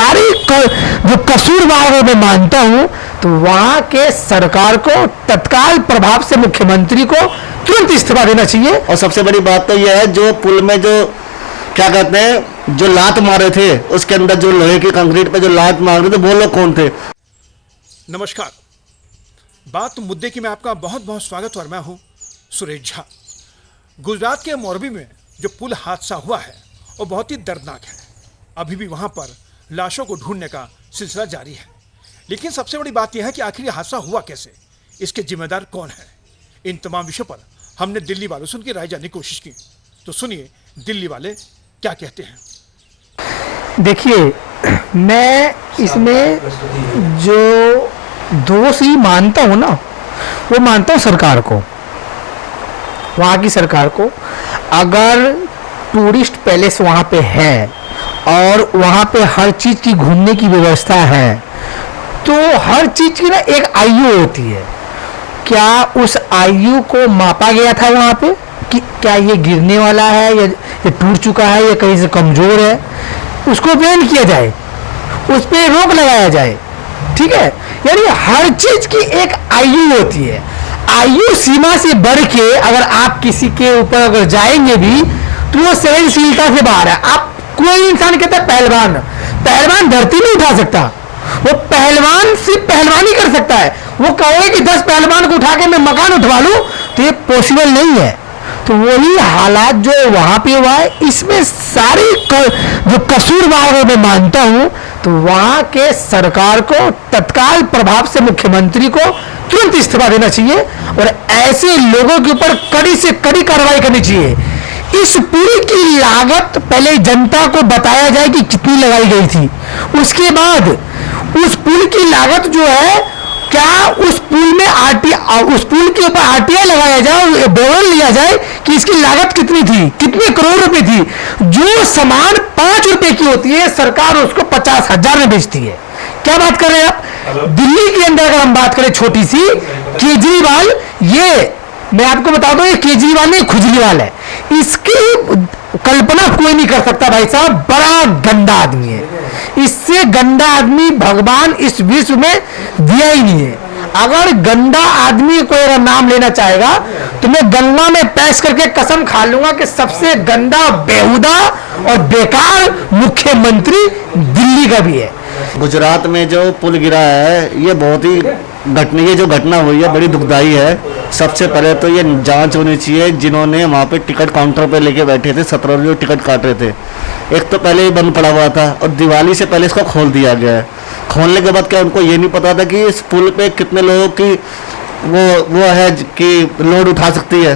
सारे जो कसूरवार मैं मानता हूं, तो वहां के सरकार को तत्काल प्रभाव से मुख्यमंत्री को तुरंत इस्तीफा देना चाहिए। और सबसे बड़ी बात तो यह है, जो पुल में जो क्या कहते हैं, जो लात मारे थे, उसके अंदर जो लोहे की कंक्रीट पे जो लात मार रहे थे, वो लोग कौन थे? नमस्कार, बात मुद्दे की में आपका बहुत बहुत स्वागत। और मैं हूं सुरेश झा। गुजरात के मोरबी में जो पुल हादसा हुआ है वो बहुत ही दर्दनाक है। अभी भी वहां पर लाशों को ढूंढने का सिलसिला जारी है। लेकिन सबसे बड़ी बात यह है कि आखिर ये हादसा हुआ कैसे, इसके जिम्मेदार कौन है। इन तमाम विषयों पर हमने दिल्ली वालों से उनकी राय जानने की कोशिश की। तो सुनिए दिल्ली वाले क्या कहते हैं। देखिए, मैं इसमें जो दोष ही मानता हूं ना, वो मानता हूं सरकार को, वहां की सरकार को। अगर टूरिस्ट पैलेस वहां पे है और वहां पे हर चीज की घूमने की व्यवस्था है, तो हर चीज की ना एक आयु होती है। क्या उस आयु को मापा गया था वहां पे कि क्या ये गिरने वाला है या ये टूट चुका है या कहीं से कमजोर है? उसको बैन किया जाए, उस पर रोक लगाया जाए, ठीक है। यानी हर चीज की एक आयु होती है। आयु सीमा से बढ़ के अगर आप किसी के ऊपर अगर जाएंगे भी तो वो सहनशीलता से बाहर है। आप कोई इंसान कहता है पहलवान, पहलवान धरती नहीं उठा सकता, वो पहलवान सिर्फ पहलवानी कर सकता है। वो कहे कि 10 पहलवान को उठा के मैं मकान उठवा लूं, तो ये पॉसिबल नहीं है। तो वही हालात जो वहां पे हुआ है, इसमें सारे जो कसूरवार मैं मानता हूं, तो वहां के सरकार को तत्काल प्रभाव से मुख्यमंत्री को तुरंत इस्तीफा देना चाहिए और ऐसे लोगों के ऊपर कड़ी से कड़ी कार्रवाई करनी चाहिए। इस पूरी की लागत पहले जनता को बताया जाए कि कितनी लगाई गई थी, उसके बाद उस पुल की लागत जो है, क्या उस पुल में उस पुल के ऊपर आरटीआई लगाया जाए और ब्यौरा लिया जाए कि इसकी लागत कितनी थी, कितने करोड़ रुपए थी। जो सामान 5 रुपए की होती है, सरकार उसको 50,000 में बेचती है। क्या बात कर रहे हैं आप? दिल्ली के अंदर अगर हम बात करें छोटी सी, केजरीवाल, ये मैं आपको बता दूं, ये केजरीवाल नहीं खुजलीवाल है। इसकी कल्पना कोई नहीं कर सकता भाई साहब, बड़ा गंदा आदमी है। इससे गंदा आदमी भगवान इस विश्व में दिया ही नहीं है। अगर गंदा आदमी कोई अगर नाम लेना चाहेगा तो मैं गंगा में पैस करके कसम खा लूंगा कि सबसे गंदा, बेहुदा और बेकार मुख्यमंत्री दिल्ली का भी है। गुजरात में जो पुल गिरा है, ये बहुत ही ये जो घटना हुई है बड़ी दुखदाई है। सबसे पहले तो ये जांच होनी चाहिए, जिन्होंने वहाँ पे टिकट काउंटर पे लेके बैठे थे, 17 जो टिकट काट रहे थे। एक तो पहले ही बंद पड़ा हुआ था और दिवाली से पहले इसको खोल दिया गया है। खोलने के बाद क्या उनको ये नहीं पता था कि इस पुल पे कितने लोगों की वो है कि लोड उठा सकती है?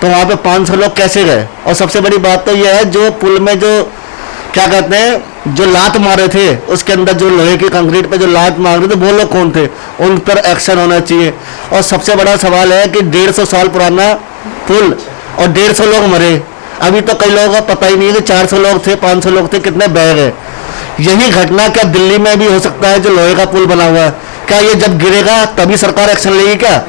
तो वहाँ पे 500 लोग कैसे गए? और सबसे बड़ी बात तो यह है, जो पुल में जो क्या कहते हैं, जो लात मारे थे, उसके अंदर जो लोहे की कंक्रीट पे जो लात मार रहे थे, वो लोग कौन थे? उन पर एक्शन होना चाहिए। और सबसे बड़ा सवाल है कि 150 साल पुराना पुल और 150 लोग मरे। अभी तो कई लोगों को पता ही नहीं है कि 400 लोग थे, 500 लोग थे, कितने बह गए। यही घटना क्या दिल्ली में भी हो सकता है? जो लोहे का पुल बना हुआ है, क्या ये जब गिरेगा तभी सरकार एक्शन लेगी क्या?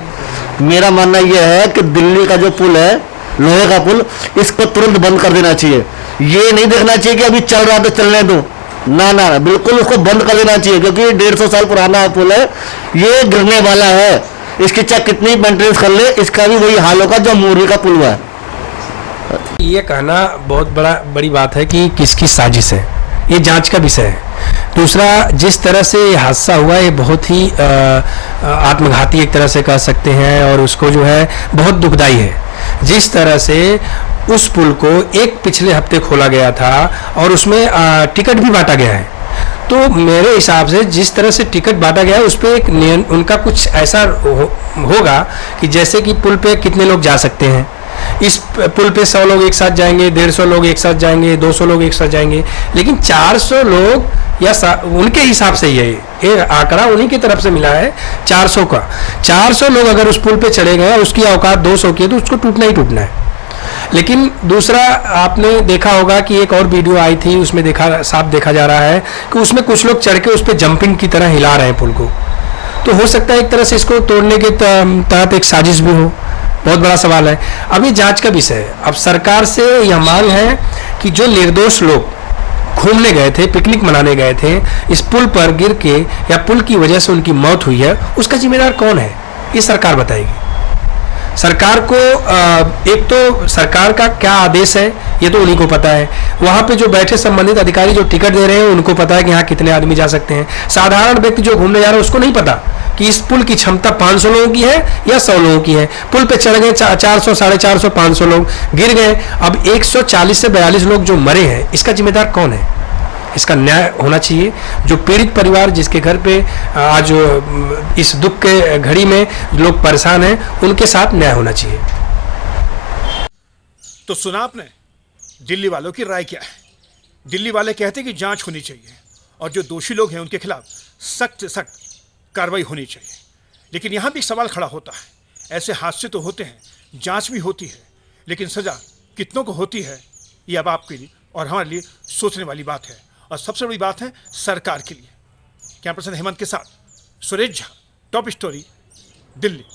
मेरा मानना यह है कि दिल्ली का जो पुल है, लोहे का पुल, इसको तुरंत बंद कर देना चाहिए। ये नहीं देखना चाहिए कि अभी चल रहा तो चलने दो, ना ना, बिल्कुल उसको बंद कर देना चाहिए, क्योंकि 150 साल पुराना पुल है, ये गिरने वाला है। इसकी चाहे कितनी मेंटेनेंस कर ले, इसका भी वही हाल होगा जो मोरबी का पुल हुआ है। ये कहना बहुत बड़ी बात है कि किसकी साजिश है, ये जांच का विषय है। दूसरा, जिस तरह से ये हादसा हुआ, ये बहुत ही आत्मघाती एक तरह से कह सकते हैं, और उसको जो है बहुत दुखदाई है। जिस तरह से उस पुल को एक पिछले हफ्ते खोला गया था और उसमें टिकट भी बांटा गया है, तो मेरे हिसाब से जिस तरह से टिकट बांटा गया है उस पर एक उनका कुछ ऐसा होगा कि जैसे कि पुल पे कितने लोग जा सकते हैं। इस पुल पे 100 लोग एक साथ जाएंगे, 150 लोग एक साथ जाएंगे, 200 लोग एक साथ जाएंगे, लेकिन 400 लोग या उनके हिसाब से ये आंकड़ा उन्हीं की तरफ से मिला है 400 का। 400 लोग अगर उस पुल पे चले गए और उसकी औकात 200 की है तो उसको टूटना ही टूटना है। लेकिन दूसरा, आपने देखा होगा कि एक और वीडियो आई थी, उसमें साफ देखा जा रहा है कि उसमें कुछ लोग चढ़ के उस पर जंपिंग की तरह हिला रहे हैं पुल को। तो हो सकता है एक तरह से इसको तोड़ने के तहत एक साजिश भी हो। बहुत बड़ा सवाल है। अब ये जांच का विषय है। अब सरकार से यह मांग है कि जो निर्दोष लोग घूमने गए थे, पिकनिक मनाने गए थे, इस पुल पर गिर के या पुल की वजह से उनकी मौत हुई है, उसका जिम्मेदार कौन है? ये सरकार बताएगी। सरकार को एक तो सरकार का क्या आदेश है ये तो उन्हीं को पता है, वहां पे जो बैठे संबंधित अधिकारी जो टिकट दे रहे हैं उनको पता है कि यहाँ कितने आदमी जा सकते हैं। साधारण व्यक्ति जो घूमने जा रहा है उसको नहीं पता कि इस पुल की क्षमता 500 लोगों की है या 100 लोगों की है। पुल पे चढ़ गए 400, 450, 500 लोग गिर गए, अब 140 से 42 लोग जो मरे हैं, इसका जिम्मेदार कौन है? इसका न्याय होना चाहिए। जो पीड़ित परिवार जिसके घर पे आज इस दुख के घड़ी में लोग परेशान हैं, उनके साथ न्याय होना चाहिए। तो सुना आपने दिल्ली वालों की राय क्या है। दिल्ली वाले कहते हैं कि जांच होनी चाहिए और जो दोषी लोग हैं उनके खिलाफ सख्त से सख्त कार्रवाई होनी चाहिए। लेकिन यहां भी सवाल खड़ा होता है, ऐसे हादसे तो होते हैं, जांच भी होती है, लेकिन सजा कितनों को होती है ये अब आपके लिए और हमारे लिए सोचने वाली बात है। और सबसे बड़ी बात है सरकार के लिए। कैमरा पर्सन हेमंत के साथ सुरेश झा, टॉप स्टोरी, दिल्ली।